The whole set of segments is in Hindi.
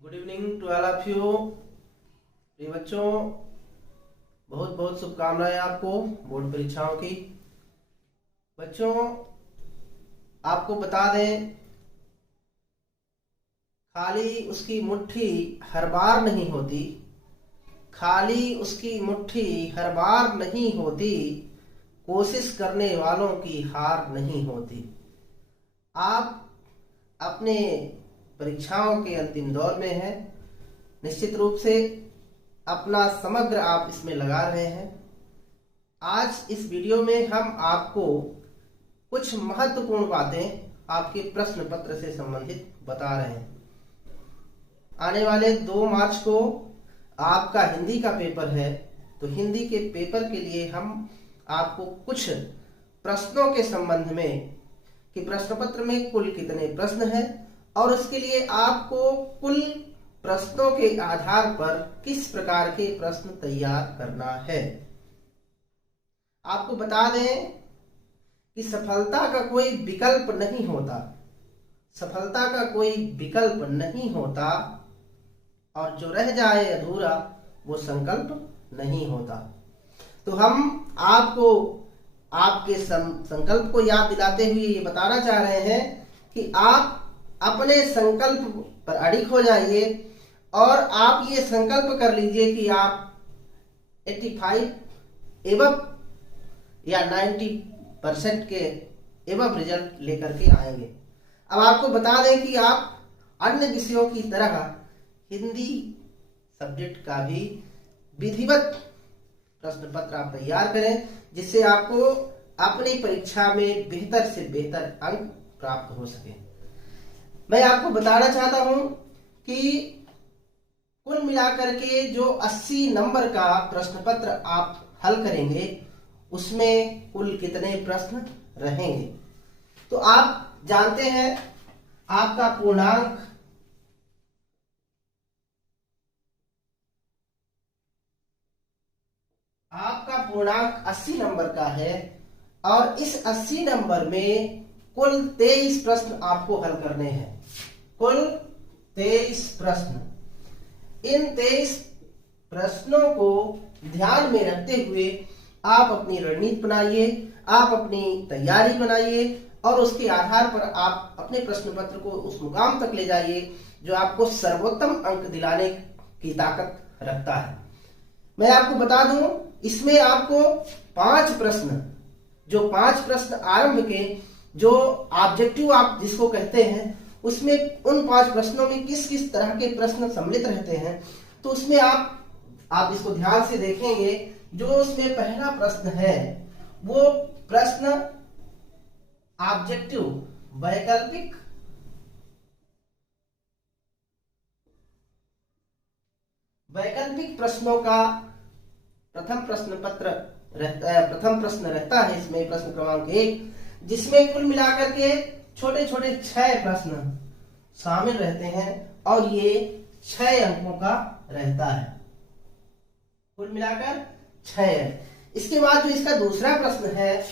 Good evening to all of you. प्रिय बच्चों, बहुत बहुत शुभकामनाएं आपको बोर्ड परीक्षाओं की। बच्चों, आपको बता दें, खाली उसकी मुट्ठी हर बार नहीं होती, खाली उसकी मुट्ठी हर बार नहीं होती, कोशिश करने वालों की हार नहीं होती। आप अपने परीक्षाओं के अंतिम दौर में हैं, निश्चित रूप से अपना समग्र आप इसमें लगा रहे हैं। आज इस वीडियो में हम आपको कुछ महत्वपूर्ण बातें आपके प्रश्न पत्र से संबंधित बता रहे हैं। आने वाले 2 मार्च को आपका हिंदी का पेपर है, तो हिंदी के पेपर के लिए हम आपको कुछ प्रश्नों के संबंध में कि प्रश्न पत्र में कुल कितने प्रश्न हैं और उसके लिए आपको कुल प्रश्नों के आधार पर किस प्रकार के प्रश्न तैयार करना है। आपको बता दें कि सफलता का कोई विकल्प नहीं होता, सफलता का कोई विकल्प नहीं होता, और जो रह जाए अधूरा वो संकल्प नहीं होता। तो हम आपको आपके संकल्प को याद दिलाते हुए ये बताना चाह रहे हैं कि आप अपने संकल्प पर अडिग हो जाइए और आप ये संकल्प कर लीजिए कि आप 85 एवं या 90% के एवं रिजल्ट लेकर के आएंगे। अब आपको बता दें कि आप अन्य विषयों की तरह हिंदी सब्जेक्ट का भी विधिवत प्रश्न पत्र आप तैयार करें, जिससे आपको अपनी परीक्षा में बेहतर से बेहतर अंक प्राप्त हो सके। मैं आपको बताना चाहता हूं कि कुल मिलाकर के जो 80 नंबर का प्रश्न पत्र आप हल करेंगे उसमें कुल कितने प्रश्न रहेंगे। तो आप जानते हैं आपका पूर्णांक आपका पूर्णांक 80 नंबर का है और इस 80 नंबर में कुल 23 प्रश्न आपको हल करने हैं। कुल 23 प्रश्न। इन 23 प्रश्नों को ध्यान में रखते हुए आप अपनी रणनीति बनाइए, आप अपनी तैयारी बनाइए और उसके आधार पर आप अपने प्रश्न पत्र को उस मुकाम तक ले जाइए जो आपको सर्वोत्तम अंक दिलाने की ताकत रखता है। मैं आपको बता दूं, इसमें आपको 5 प्रश्न, जो 5 प्रश्न आरंभ के, जो ऑब्जेक्टिव आप जिसको कहते हैं, उसमें उन 5 प्रश्नों में किस किस तरह के प्रश्न सम्मिलित रहते हैं, तो उसमें आप इसको ध्यान से देखेंगे। जो उसमें पहला प्रश्न है वो प्रश्न ऑब्जेक्टिव वैकल्पिक प्रश्नों का प्रथम प्रश्न रहता है। इसमें प्रश्न क्रमांक 1, जिसमें कुल मिलाकर के छोटे छोटे 6 प्रश्न शामिल रहते हैं और ये 6 अंकों का रहता है, कुल मिलाकर 6। इसके बाद जो इसका दूसरा प्रश्न है,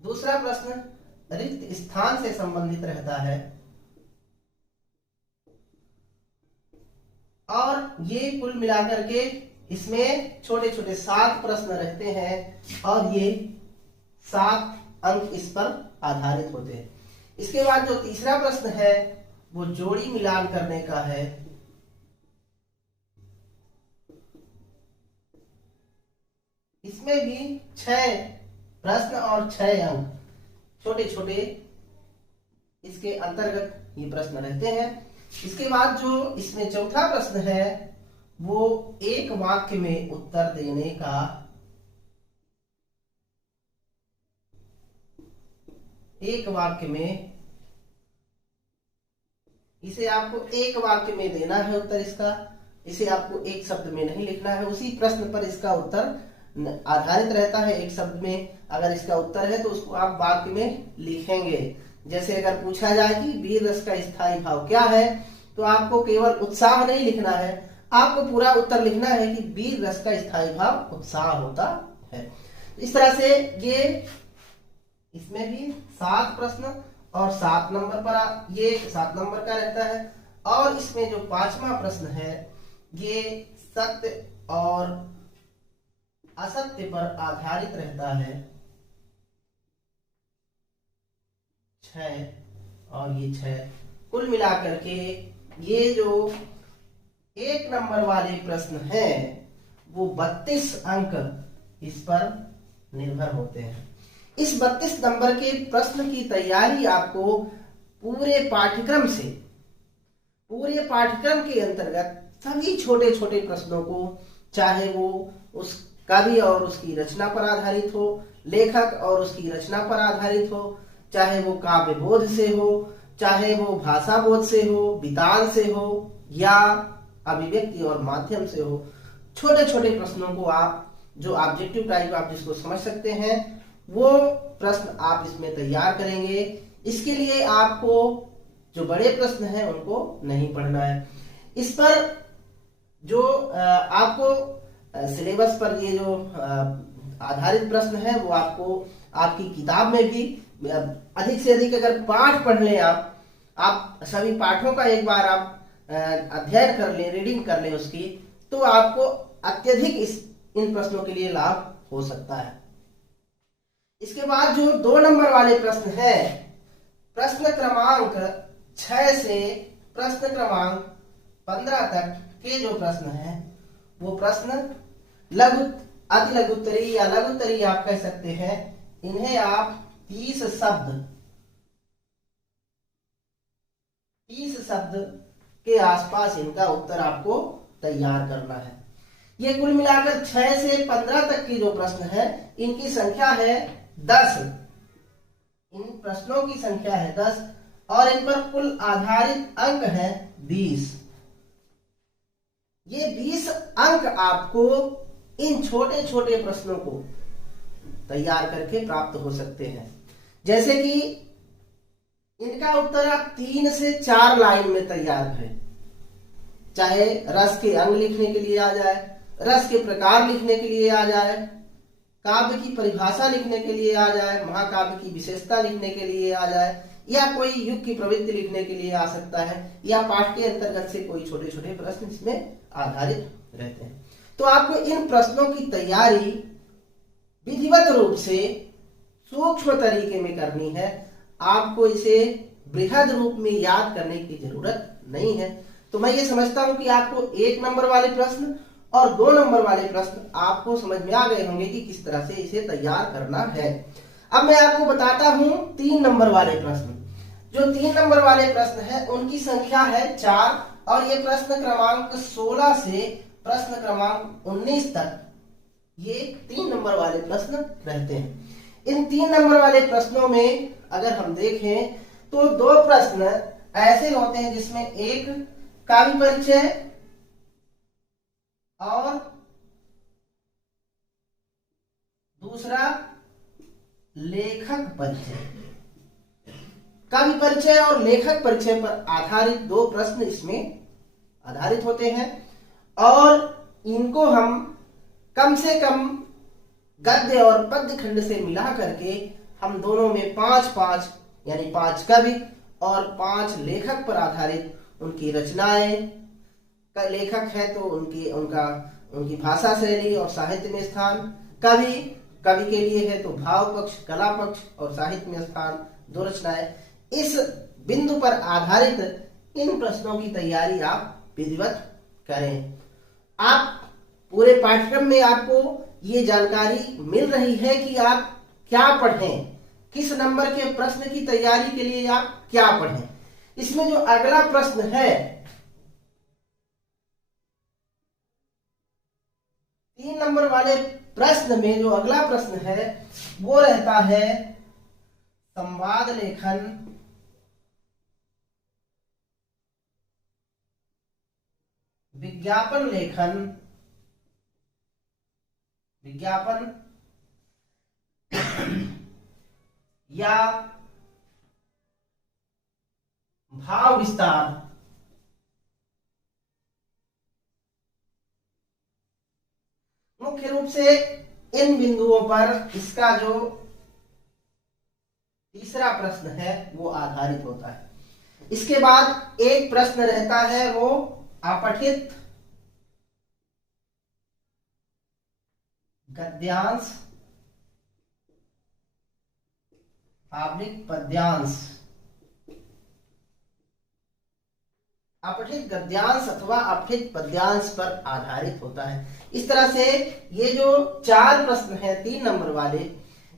दूसरा प्रश्न रिक्त स्थान से संबंधित रहता है और ये कुल मिलाकर के इसमें छोटे छोटे 7 प्रश्न रहते हैं और ये 7 अंक इस पर आधारित होते हैं। इसके बाद जो तीसरा प्रश्न है वो जोड़ी मिलान करने का है। इसमें भी 6 प्रश्न और 6 अंक छोटे छोटे इसके अंतर्गत ये प्रश्न रहते हैं। इसके बाद जो इसमें चौथा प्रश्न है वो एक वाक्य में उत्तर देने का, एक वाक्य में, इसे आपको एक वाक्य में देना है उत्तर इसका, इसे आपको एक शब्द में नहीं लिखना है। उसी प्रश्न पर इसका उत्तर आधारित रहता है। एक शब्द में अगर इसका उत्तर है तो उसको आप वाक्य में लिखेंगे। जैसे अगर पूछा जाए कि वीर रस का स्थायी भाव क्या है, तो आपको केवल उत्साह नहीं लिखना है, आपको पूरा उत्तर लिखना है कि वीर रस का स्थायी भाव उत्साह होता है। इस तरह से ये इसमें भी 7 प्रश्न और 7 नंबर पर ये 7 नंबर का रहता है और इसमें जो पांचवा प्रश्न है ये सत्य और असत्य पर आधारित रहता है। 6 और ये 6 कुल मिलाकर के ये जो 1 नंबर वाले प्रश्न हैं वो 32 अंक इस पर निर्भर होते हैं। इस 32 नंबर के प्रश्न की तैयारी आपको पूरे पाठ्यक्रम के अंतर्गत सभी छोटे छोटे प्रश्नों को, चाहे वो उस कवि और उसकी रचना पर आधारित हो, लेखक और उसकी रचना पर आधारित हो, चाहे वो काव्य बोध से हो, चाहे वो भाषा बोध से हो, वितान से हो या अभिव्यक्ति और माध्यम से हो, छोटे छोटे प्रश्नों को आप जो ऑब्जेक्टिव टाइप आप जिसको समझ सकते हैं वो प्रश्न आप इसमें तैयार करेंगे। इसके लिए आपको जो बड़े प्रश्न हैं उनको नहीं पढ़ना है। इस पर जो आपको सिलेबस पर ये जो आधारित प्रश्न है वो आपको आपकी किताब में भी अधिक से अधिक अगर पाठ पढ़ लें, आप सभी पाठों का एक बार आप अध्ययन कर लें, रीडिंग कर लें उसकी, तो आपको अत्यधिक इन प्रश्नों के लिए लाभ हो सकता है। इसके बाद जो 2 नंबर वाले प्रश्न है, प्रश्न क्रमांक 6 से प्रश्न क्रमांक 15 तक के जो प्रश्न है वो प्रश्न लघु अति लघुत्तरी या लघुत्तरी आप कह सकते हैं। इन्हें आप 30 शब्द के आसपास इनका उत्तर आपको तैयार करना है। ये कुल मिलाकर 6 से 15 तक की जो प्रश्न है इनकी संख्या है 10। इन प्रश्नों की संख्या है 10 और इन पर कुल आधारित अंक है 20। ये 20 अंक आपको इन छोटे छोटे प्रश्नों को तैयार करके प्राप्त हो सकते हैं। जैसे कि इनका उत्तर आप 3 से 4 लाइन में तैयार करें, चाहे रस के अंग लिखने के लिए आ जाए, रस के प्रकार लिखने के लिए आ जाए, काव्य की परिभाषा लिखने के लिए आ जाए, महाकाव्य की विशेषता लिखने के लिए आ जाए, या कोई युग की प्रवृत्ति लिखने के लिए आ सकता है, या पाठ के अंतर्गत से कोई छोटे छोटे प्रश्न इसमें आधारित रहते हैं। तो आपको इन प्रश्नों की तैयारी विधिवत रूप से सूक्ष्म तरीके में करनी है। आपको इसे बृहद रूप में याद करने की जरूरत नहीं है। तो मैं ये समझता हूं कि आपको 1 नंबर वाले प्रश्न और 2 नंबर वाले प्रश्न आपको समझ में आ गए होंगे कि किस तरह से इसे तैयार करना है। अब मैं आपको बताता हूं 3 नंबर वाले प्रश्न। जो 3 नंबर वाले प्रश्न है उनकी संख्या है 4 और ये प्रश्न क्रमांक 16 से प्रश्न क्रमांक 19 तक ये 3 नंबर वाले प्रश्न रहते हैं। इन 3 नंबर वाले प्रश्नों में अगर हम देखें तो 2 प्रश्न ऐसे होते हैं जिसमें एक काव्य परिचय और दूसरा लेखक परिचय। काव्य परिचय और लेखक परिचय पर आधारित 2 प्रश्न इसमें आधारित होते हैं और इनको हम कम से कम गद्य और पद्य खंड से मिला करके हम दोनों में 5-5 यानी 5 कवि और 5 लेखक पर आधारित उनकी रचनाएं का लेखक है तो उनकी भाषा शैली और साहित्य में स्थान, कवि के लिए है तो भाव पक्ष, कला पक्ष और साहित्य में स्थान, 2 रचनाएं। इस बिंदु पर आधारित इन प्रश्नों की तैयारी आप विधिवत करें। आप पूरे पाठ्यक्रम में आपको ये जानकारी मिल रही है कि आप क्या पढ़ें, किस नंबर के प्रश्न की तैयारी के लिए आप क्या पढ़ें। इसमें जो अगला प्रश्न है 3 नंबर वाले प्रश्न में जो अगला प्रश्न है वो रहता है संवाद लेखन, विज्ञापन लेखन, विज्ञापन या भाव विस्तार। मुख्य रूप से इन बिंदुओं पर इसका जो तीसरा प्रश्न है वो आधारित होता है। इसके बाद एक प्रश्न रहता है वो अपठित गद्यांश पद्यांश। अपठित गद्यांश अथवा अपठित पद्यांश पर आधारित होता है। इस तरह से ये जो 4 प्रश्न हैं 3 नंबर वाले,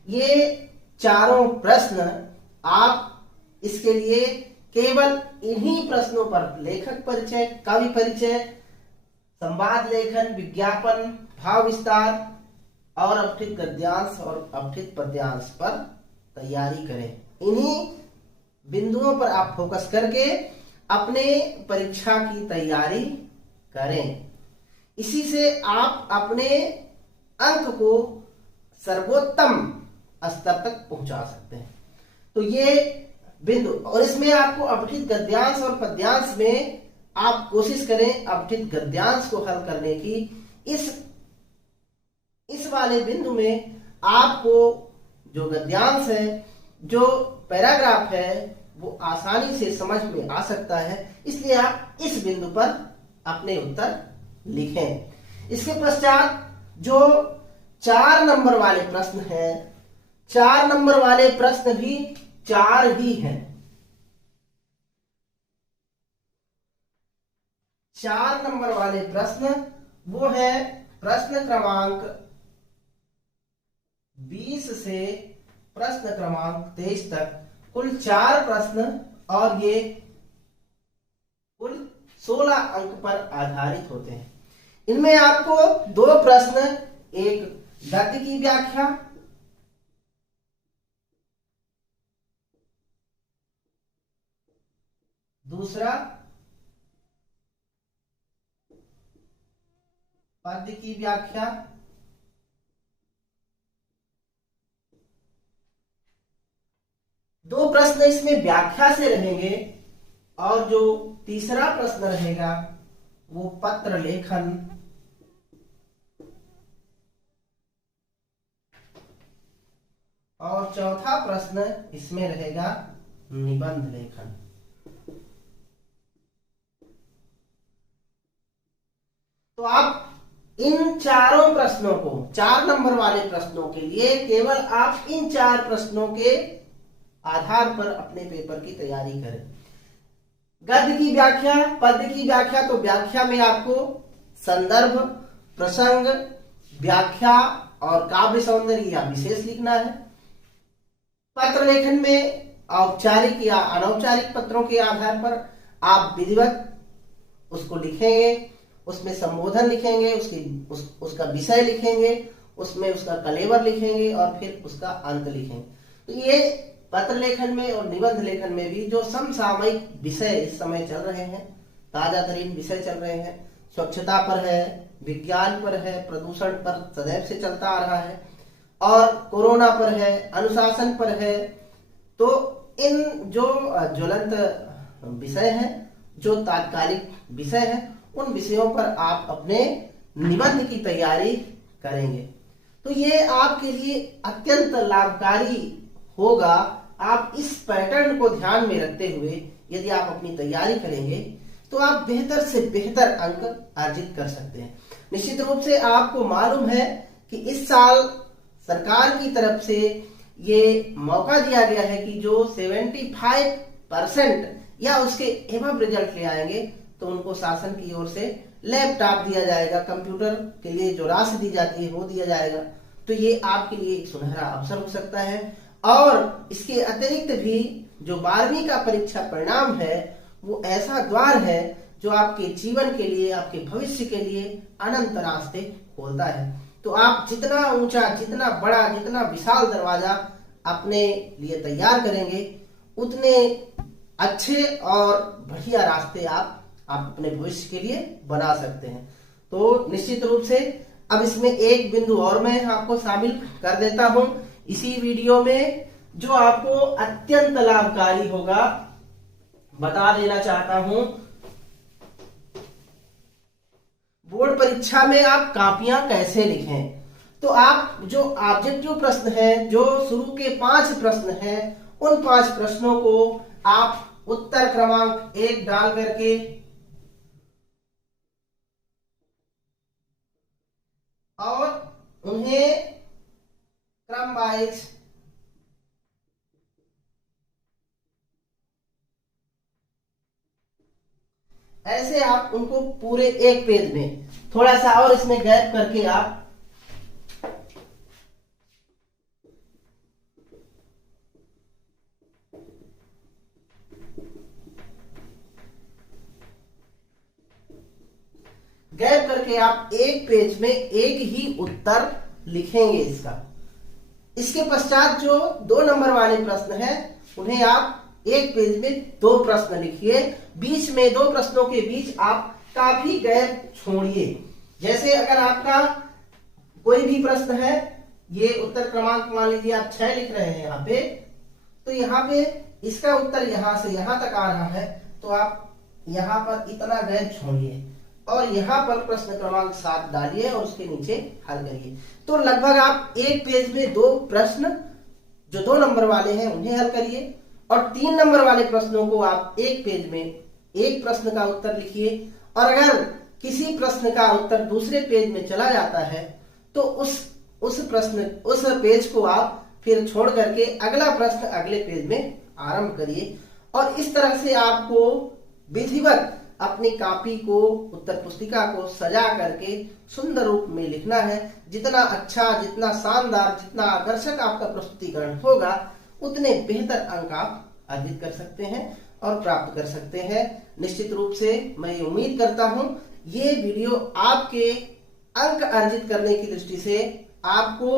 ये चारों प्रश्न आप इसके लिए केवल इन्हीं प्रश्नों पर लेखक परिचय, कवि परिचय, संवाद लेखन, विज्ञापन, भाव विस्तार और अपठित गद्यांश और अपठित पद्यांश पर तैयारी करें। इन्हीं बिंदुओं पर आप फोकस करके अपने परीक्षा की तैयारी करें। इसी से आप अपने अंक को सर्वोत्तम स्तर तक पहुंचा सकते हैं। तो ये बिंदु, और इसमें आपको अपठित गद्यांश और पद्यांश में आप कोशिश करें अपठित गद्यांश को हल करने की। इस वाले बिंदु में आपको जो गद्यांश है, जो पैराग्राफ है, वो आसानी से समझ में आ सकता है। इसलिए आप इस बिंदु पर अपने उत्तर लिखें। इसके पश्चात जो 4 नंबर वाले प्रश्न हैं, 4 नंबर वाले प्रश्न भी 4 ही हैं। 4 नंबर वाले प्रश्न वो है प्रश्न क्रमांक 20 से प्रश्न क्रमांक 23 तक, कुल 4 प्रश्न और ये कुल 16 अंक पर आधारित होते हैं। इनमें आपको 2 प्रश्न, एक गद्य की व्याख्या, दूसरा पद्य की व्याख्या, दो प्रश्न इसमें व्याख्या से रहेंगे और जो तीसरा प्रश्न रहेगा वो पत्र लेखन और चौथा प्रश्न इसमें रहेगा निबंध लेखन। तो आप इन चारों प्रश्नों को, 4 नंबर वाले प्रश्नों के लिए केवल आप इन 4 प्रश्नों के आधार पर अपने पेपर की तैयारी करें। गद्य की व्याख्या, पद्य की व्याख्या, तो व्याख्या में आपको संदर्भ, प्रसंग, व्याख्या और काव्य सौंदर्य या विशेष लिखना है। पत्र लेखन में औपचारिक या अनौपचारिक पत्रों के आधार पर आप विधिवत उसको लिखेंगे, उसमें संबोधन लिखेंगे, उसका विषय लिखेंगे, उसमें उसका कलेवर लिखेंगे और फिर उसका अंत लिखेंगे। तो ये पत्र लेखन में और निबंध लेखन में भी जो समसामयिक विषय इस समय चल रहे हैं, ताजा तरीन विषय चल रहे हैं, स्वच्छता पर है, विज्ञान पर है, प्रदूषण पर सदैव से चलता आ रहा है और कोरोना पर है, अनुशासन पर है। तो इन जो ज्वलंत विषय हैं, जो तात्कालिक विषय हैं, उन विषयों पर आप अपने निबंध की तैयारी करेंगे। तो ये आपके लिए अत्यंत लाभकारी होगा। आप इस पैटर्न को ध्यान में रखते हुए यदि आप अपनी तैयारी करेंगे तो आप बेहतर से बेहतर अंक अर्जित कर सकते हैं। निश्चित रूप से आपको मालूम है कि इस साल सरकार की तरफ से ये मौका दिया गया है कि जो 75% या उसके एबव रिजल्ट ले आएंगे तो उनको शासन की ओर से लैपटॉप दिया जाएगा, कंप्यूटर के लिए जो राशि दी जाती है वो दिया जाएगा। तो ये आपके लिए एक सुनहरा अवसर हो सकता है। और इसके अतिरिक्त भी जो 12वीं का परीक्षा परिणाम है वो ऐसा द्वार है जो आपके जीवन के लिए, आपके भविष्य के लिए अनंत रास्ते खोलता है। तो आप जितना ऊंचा, जितना बड़ा, जितना विशाल दरवाजा अपने लिए तैयार करेंगे, उतने अच्छे और बढ़िया रास्ते आप अपने भविष्य के लिए बना सकते हैं। तो निश्चित रूप से अब इसमें एक बिंदु और मैं आपको शामिल कर देता हूं इसी वीडियो में, जो आपको अत्यंत लाभकारी होगा। बता देना चाहता हूं, बोर्ड परीक्षा में आप कॉपियां कैसे लिखें। तो आप जो ऑब्जेक्टिव प्रश्न हैं, जो शुरू के 5 प्रश्न हैं, उन 5 प्रश्नों को आप उत्तर क्रमांक 1 डाल करके और उन्हें क्रम वाइज ऐसे आप उनको पूरे एक पेज में थोड़ा सा और इसमें गैप करके आप एक पेज में एक ही उत्तर लिखेंगे इसका। इसके पश्चात जो 2 नंबर वाले प्रश्न हैं उन्हें आप एक पेज में 2 प्रश्न लिखिए। बीच में 2 प्रश्नों के बीच आप काफी गैप छोड़िए। जैसे अगर आपका कोई भी प्रश्न है, ये उत्तर क्रमांक मान लीजिए आप 6 लिख रहे हैं यहाँ पे, तो यहाँ पे इसका उत्तर यहाँ से यहाँ तक आ रहा है, तो आप यहाँ पर इतना गैप छोड़िए और यहाँ पर प्रश्न क्रमांक 7 डालिए और उसके नीचे हल करिए। तो लगभग आप एक पेज में 2 प्रश्न जो 2 नंबर वाले हैं उन्हें हल करिए और 3 नंबर वाले प्रश्नों को आप एक पेज में एक प्रश्न का उत्तर लिखिए। और अगर किसी प्रश्न का उत्तर दूसरे पेज में चला जाता है तो उस पेज को आप फिर छोड़ करके अगला प्रश्न अगले पेज में आरंभ करिए। और इस तरह से आपको विधिवत अपनी कॉपी को, उत्तर पुस्तिका को सजा करके सुंदर रूप में लिखना है। जितना अच्छा, जितना शानदार, जितना आकर्षक आपका प्रस्तुतिकरण होगा उतने बेहतर अंक आप अर्जित कर सकते हैं और प्राप्त कर सकते हैं। निश्चित रूप से मैं उम्मीद करता हूं ये वीडियो आपके अंक अर्जित करने की दृष्टि से, आपको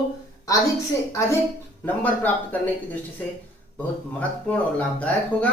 अधिक से अधिक नंबर प्राप्त करने की दृष्टि से बहुत महत्वपूर्ण और लाभदायक होगा।